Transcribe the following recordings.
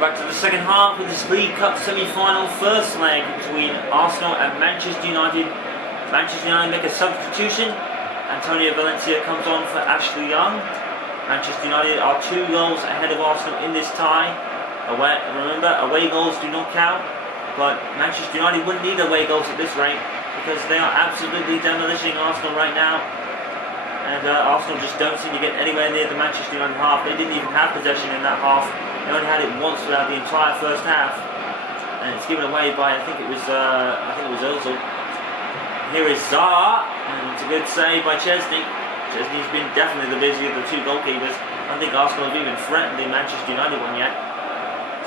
Welcome back to the second half of this League Cup semi-final first leg between Arsenal and Manchester United. Manchester United make a substitution. Antonio Valencia comes on for Ashley Young. Manchester United are 2 goals ahead of Arsenal in this tie. Remember, away goals do not count, but Manchester United wouldn't need away goals at this rate because they are absolutely demolishing Arsenal right now. And Arsenal just don't seem to get anywhere near the Manchester United half. They didn't even have possession in that half. They only had it once throughout the entire first half, and it's given away by I think it was Ozil. Here is Zaha, and it's a good save by Chesney. Chesney's been definitely the busier of the 2 goalkeepers. I don't think Arsenal have even threatened the Manchester United one yet.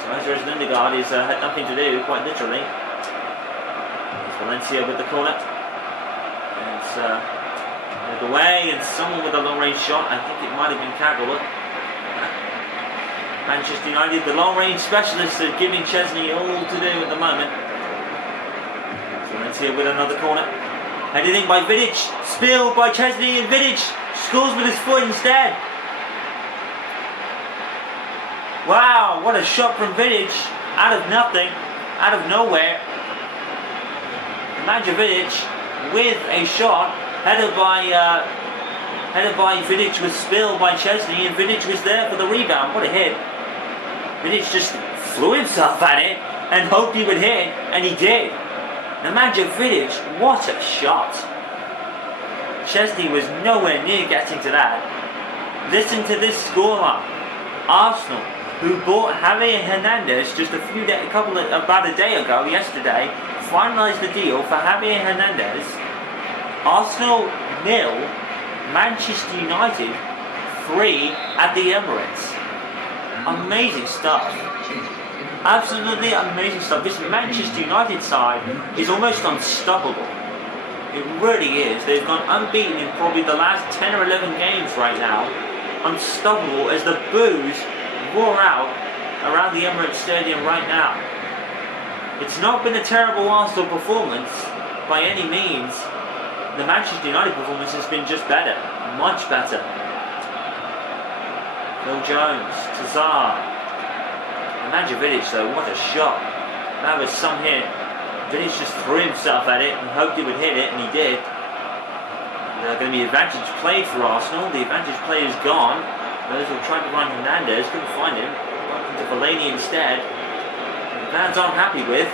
So Ezra Lindegaard has had nothing to do, quite literally. There's Valencia with the corner. And it's away, and someone with a long-range shot. I think it might have been Kagawa. Manchester United, the long-range specialists, are giving Chesney all to do at the moment. So Valencia with another corner. Headed in by Vidic, spilled by Chesney, and Vidic scores with his foot instead. Wow, what a shot from Vidic, out of nothing, out of nowhere. Nemanja Vidic with a shot, headed by Vidic, was spilled by Chesney, and Vidic was there for the rebound. What a hit. Vidic just flew himself at it and hoped he would hit, and he did. Nemanja Vidic, what a shot. Chesney was nowhere near getting to that. Listen to this scoreline. Arsenal, who bought Javier Hernandez just about a day ago, yesterday, finalised the deal for Javier Hernandez. Arsenal 0, Manchester United 3 at the Emirates. Amazing stuff. Absolutely amazing stuff. This Manchester United side is almost unstoppable. It really is. They've gone unbeaten in probably the last 10 or 11 games right now. Unstoppable as the boos roar out around the Emirates Stadium right now. It's not been a terrible Arsenal performance by any means. The Manchester United performance has been just better, much better. Phil Jones to Zaha. Nemanja Vidic though, what a shot. That was some hit. Vidic just threw himself at it and hoped he would hit it, and he did. There's going to be advantage played for Arsenal. The advantage play is gone. Those who tried to run Hernandez couldn't find him. Went into Fellaini instead. The fans aren't happy with.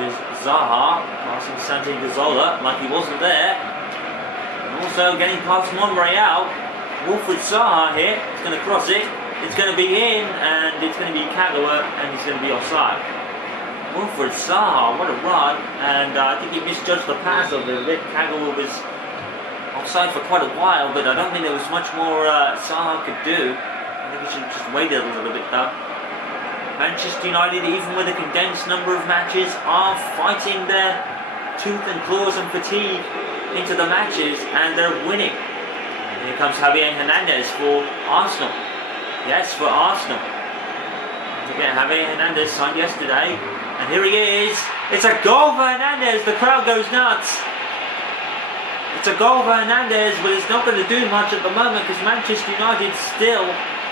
With Zaha passing Santi Cazorla like he wasn't there, and also getting past Monreal. Wilfried Zaha here, he's going to cross it, it's going to be in, and it's going to be Kagawa, and he's going to be offside. Wilfried Zaha, what a run, and I think he misjudged the pass a little bit. Kagawa was offside for quite a while, but I don't think there was much more Zaha could do. I think he should have just waited a little bit though. Manchester United, even with a condensed number of matches, are fighting their tooth and claws and fatigue into the matches, and they're winning. And here comes Javier Hernandez for Arsenal. Yes, for Arsenal. To get Javier Hernandez signed yesterday, and here he is. It's a goal for Hernandez. The crowd goes nuts. It's a goal for Hernandez, but it's not going to do much at the moment because Manchester United still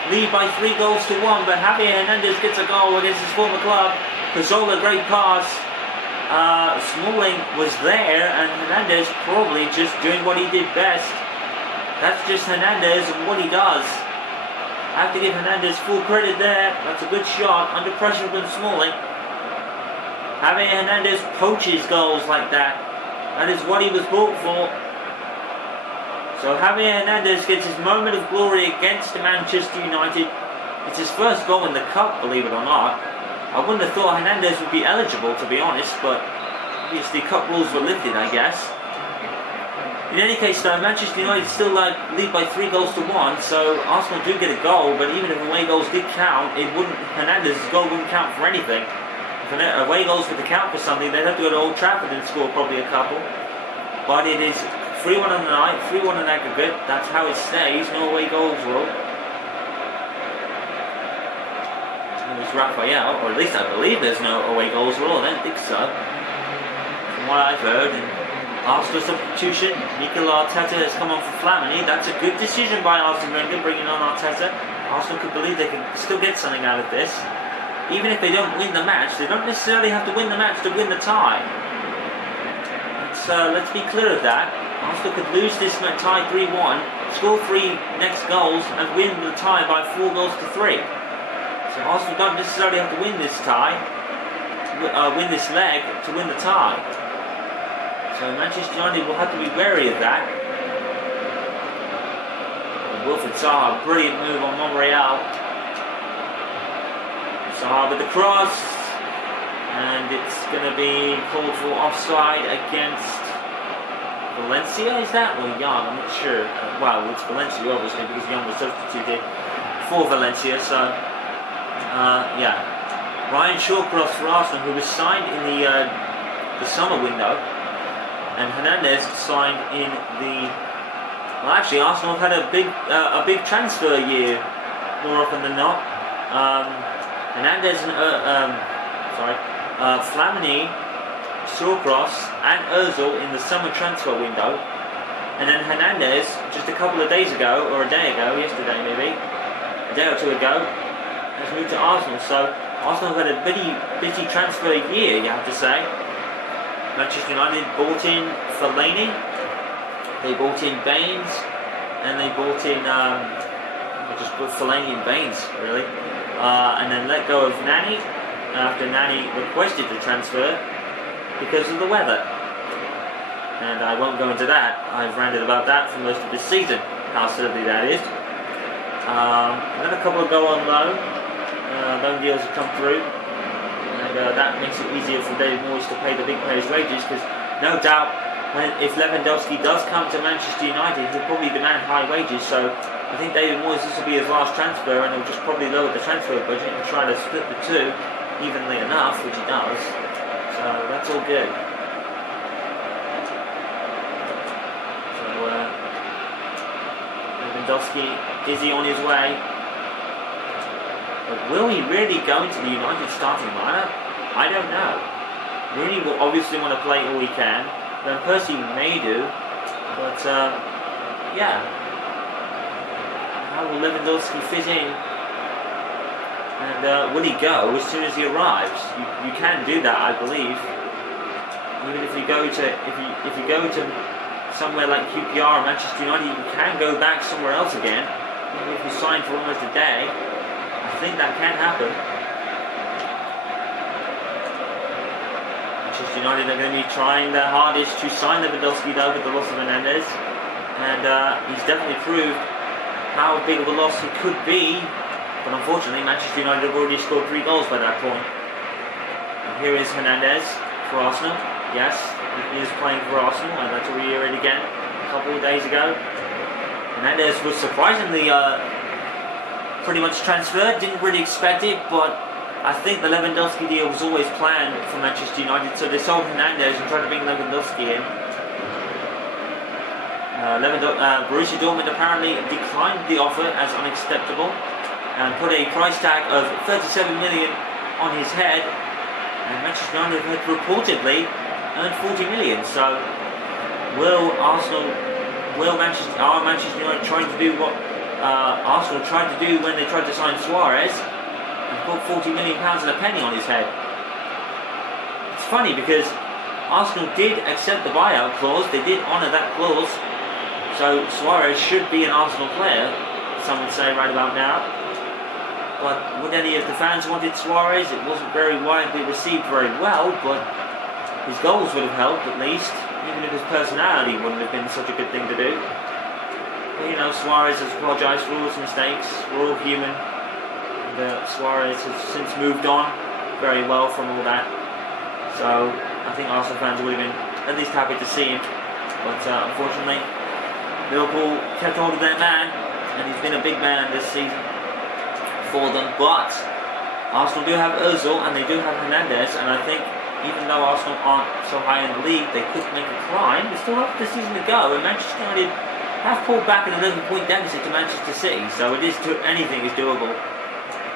lead by 3 goals to 1, but Javier Hernandez gets a goal against his former club. Cazorla, great pass. Smalling was there, and Hernandez probably just doing what he did best. That's just Hernandez and what he does. I have to give Hernandez full credit there. That's a good shot, under pressure from Smalling. Javier Hernandez poaches goals like that. That is what he was bought for. So Javier Hernandez gets his moment of glory against Manchester United. It's his first goal in the Cup, believe it or not. I wouldn't have thought Hernandez would be eligible, to be honest, but obviously Cup rules were lifted, I guess. In any case though, Manchester United still lead by 3 goals to 1, so Arsenal do get a goal, but even if away goals did count, Hernandez's goal wouldn't count for anything. If away goals were to count for something, they'd have to go to Old Trafford and score probably a couple. But it is 3-1 on the night, 3-1 in aggregate. That's how it stays. No away goals rule. There's Raphael, or at least I believe there's no away goals rule. I don't think so, from what I've heard. And Arsenal substitution. Mikel Arteta has come on for Flamini. That's a good decision by Arsene Wenger, bringing on Arteta. Arsenal could believe they can still get something out of this. Even if they don't win the match, they don't necessarily have to win the match to win the tie. Let's be clear of that. Arsenal could lose this tie 3-1, score 3 next goals, and win the tie by 4 goals to 3. So Arsenal don't necessarily have to win this tie, win this leg to win the tie. So Manchester United will have to be wary of that. Wilfried Zaha, brilliant move on Monreal. Zaha with the cross, and it's going to be called for offside against Valencia, is that? Or Young, I'm not sure. Well, it's Valencia obviously, because Young was substituted for Valencia, so yeah. Ryan Shawcross for Arsenal, who was signed in the summer window, and Hernandez signed in the... Well, actually, Arsenal have had a big transfer year more often than not. Hernandez and Flamini, Shawcross and Ozil in the summer transfer window, and then Hernandez just a couple of days ago, or a day ago, yesterday maybe, a day or two ago, has moved to Arsenal. So Arsenal have had a busy transfer year, you have to say. Manchester United bought in Fellaini, they bought in Baines, and they bought in just put Fellaini and Baines really, and then let go of Nani after Nani requested the transfer because of the weather. And I won't go into that. I've ranted about that for most of this season, how silly that is. And then a couple of go on loan deals have come through, and that makes it easier for David Moyes to pay the big players' wages, because no doubt if Lewandowski does come to Manchester United, he'll probably demand high wages. So I think David Moyes, this will be his last transfer, and he'll just probably lower the transfer budget and try to split the two evenly enough, which he does. So that's all good. So Lewandowski, is he on his way? But will he really go into the United starting lineup? I don't know. Rooney will obviously want to play all he can. Van Persie may do, but yeah. How will Lewandowski fit in? And will he go as soon as he arrives? You can do that, I believe. Even if you go to somewhere like QPR or Manchester United, you can go back somewhere else again. Even if you sign for almost a day, I think that can happen. Manchester United are going to be trying their hardest to sign Lewandowski though with the loss of Hernandez, and he's definitely proved how big of a loss it could be. But unfortunately, Manchester United have already scored 3 goals by that point. And here is Hernandez for Arsenal. Yes, he is playing for Arsenal, and that's what we heard again a couple of days ago. Hernandez was surprisingly pretty much transferred. Didn't really expect it, but I think the Lewandowski deal was always planned for Manchester United, so they sold Hernandez and tried to bring Lewandowski in. Borussia Dortmund apparently declined the offer as unacceptable and put a price tag of 37 million on his head, and Manchester United had reportedly earned 40 million. So are Manchester United trying to do what Arsenal tried to do when they tried to sign Suarez and put 40 million pounds and a penny on his head? It's funny because Arsenal did accept the buyout clause, they did honour that clause, so Suarez should be an Arsenal player, some would say right about now. But would any of the fans wanted Suarez? It wasn't very widely received very well, but his goals would have helped at least, even if his personality wouldn't have been such a good thing to do. But you know, Suarez has apologised for all his mistakes, we're all human. And Suarez has since moved on very well from all that. So I think Arsenal fans would have been at least happy to see him. But unfortunately, Liverpool kept hold of their man, and he's been a big man this season for them. But Arsenal do have Ozil and they do have Hernandez, and I think even though Arsenal aren't so high in the league, they could make a climb. There's still half the season to go, and Manchester United have pulled back an 11-point deficit to Manchester City, so anything is doable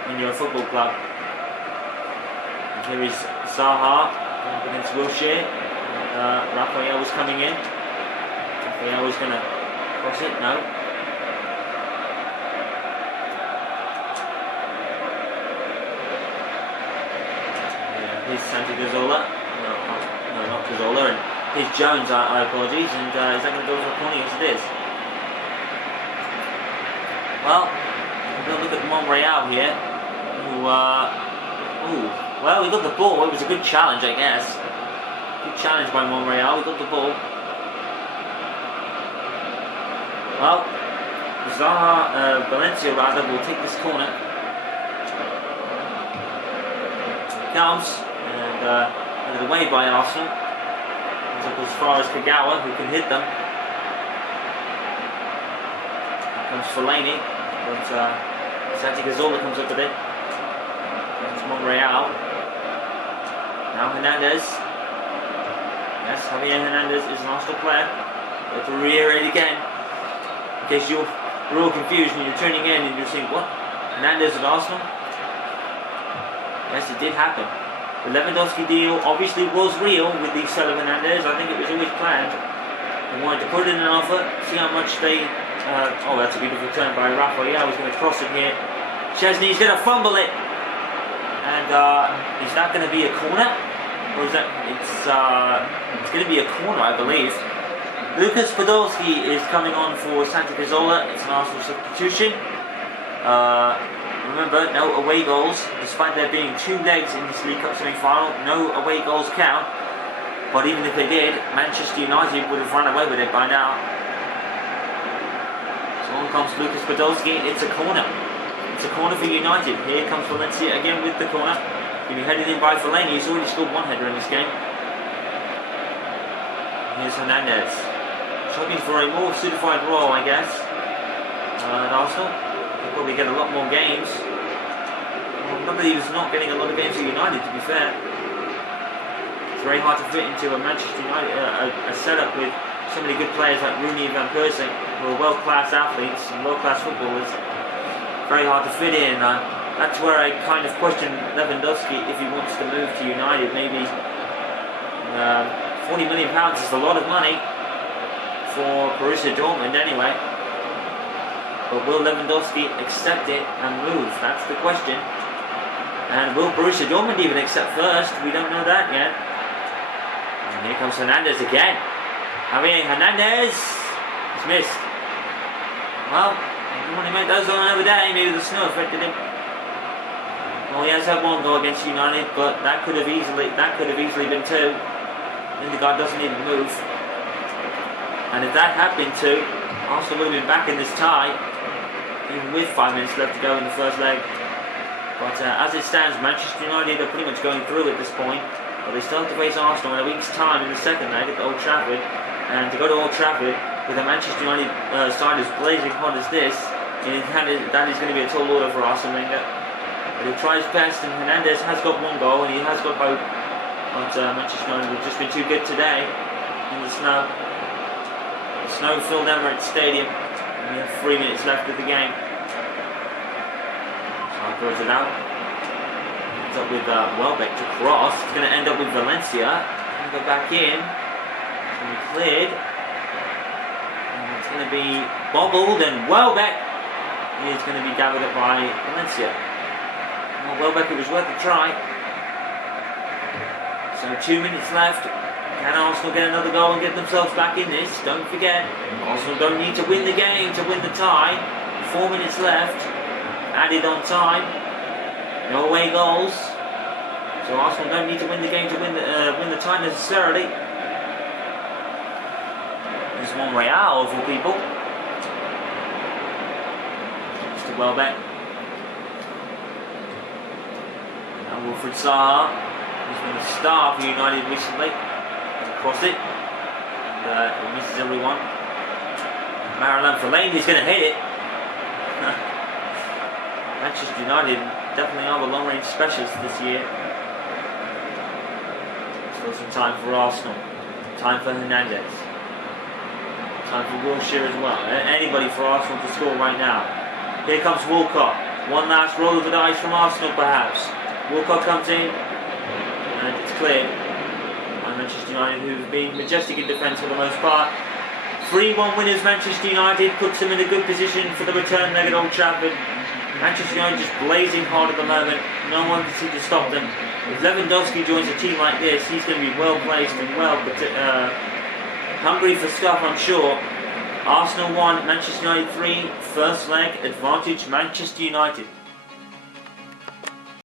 when you're a football club. And here is Zaha against Wilshere. Raphael was coming in. Raphael was going to cross it. No. Here's Santi Cazorla. No, not Cazorla. And here's Jones, I apologize. And is that going to go for a corner? Yes, it is. Well, we're going to look at Monreal here. Who, well, we got the ball. It was a good challenge, I guess. Good challenge by Monreal. We got the ball. Well, Valencia rather will take this corner. Comes and handed away by Arsenal. Comes up as far as Kagawa, who can hit them. Here comes Fellaini, but Santi Cazorla comes up with it. That's Monreal. Now Hernandez. Yes, Javier Hernandez is an Arsenal player. But to reiterate again, in case you're all confused and you're tuning in and you're saying, what? Hernandez at Arsenal? Yes, it did happen. The Lewandowski deal obviously was real with the sale of Hernandez. I think it was always planned. They wanted to put in an offer, see how much they... oh, that's a beautiful turn by Raphael. He's going to cross it here. Chesney's going to fumble it. And is that going to be a corner? Or is that... It's going to be a corner, I believe. Lucas Podolski is coming on for Santi Cazorla. It's an Arsenal substitution. Remember, no away goals, despite there being 2 legs in this League Cup semi-final. No away goals count. But even if they did, Manchester United would have run away with it by now. So on comes Lucas Podolski. It's a corner. It's a corner for United. Here comes Valencia again with the corner. Going to be headed in by Fellaini. He's already scored 1 header in this game. Here's Hernandez. Looking for a more certified role, I guess. At Arsenal. He'll probably get a lot more games. Well, not that he was not getting a lot of games for United, to be fair. It's very hard to fit into a Manchester United a setup with so many good players like Rooney and Van Persie, who are world-class athletes and world-class footballers. Very hard to fit in. That's where I kind of question Lewandowski if he wants to move to United. Maybe £40 million is a lot of money for Borussia Dortmund anyway. But will Lewandowski accept it and move? That's the question. And will Borussia Dortmund even accept first? We don't know that yet. And here comes Hernandez again. Javier Hernandez. He's missed. Well, when he made those on the other day, maybe the snow affected him. Well, he has had 1 goal against United, but that could have easily been 2. And the guy doesn't even move. And if that happened to, Arsenal would have been back in this tie, even with 5 minutes left to go in the first leg. But as it stands, Manchester United are pretty much going through at this point. But they still have to face Arsenal in a week's time in the second leg at Old Trafford. And to go to Old Trafford with a Manchester United side as blazing hot as this, that is going to be a tall order for Arsene Wenger. But he'll try his best, and Hernandez has got 1 goal, and he has got hope. But Manchester United have just been too good today in the snow. The snow-filled Emirates Stadium. And we have 3 minutes left of the game. So throws it out. Ends up with Welbeck to cross. It's going to end up with Valencia. Going to go back in. It's going to be cleared. And it's going to be bobbled, and Welbeck is going to be gathered up by Valencia. Well, Welbeck, it was worth a try. So 2 minutes left. Can Arsenal get another goal and get themselves back in this? Don't forget, Arsenal don't need to win the game to win the tie. 4 minutes left. Added on time. No away goals. So Arsenal don't need to win the game to win the tie necessarily. There's Monreal of all people. Mr. Welbeck. Now Wilfried Zaha, who's been a star for United recently. Cross it. And, he misses everyone. Marouane Fellaini is going to hit it. Manchester United definitely are the long-range specialists this year. Still some time for Arsenal. Time for Hernandez. Time for Wilshere as well. Anybody for Arsenal to score right now. Here comes Walcott. One last roll of the dice from Arsenal perhaps. Walcott comes in. And it's cleared. And Manchester United, who've been majestic in defence for the most part. 3-1 winners, Manchester United, puts them in a good position for the return leg at Old Trafford. Manchester United just blazing hard at the moment. No one can seem to stop them. If Lewandowski joins a team like this, he's going to be well placed and hungry for stuff, I'm sure. Arsenal 1, Manchester United 3, first leg, advantage Manchester United.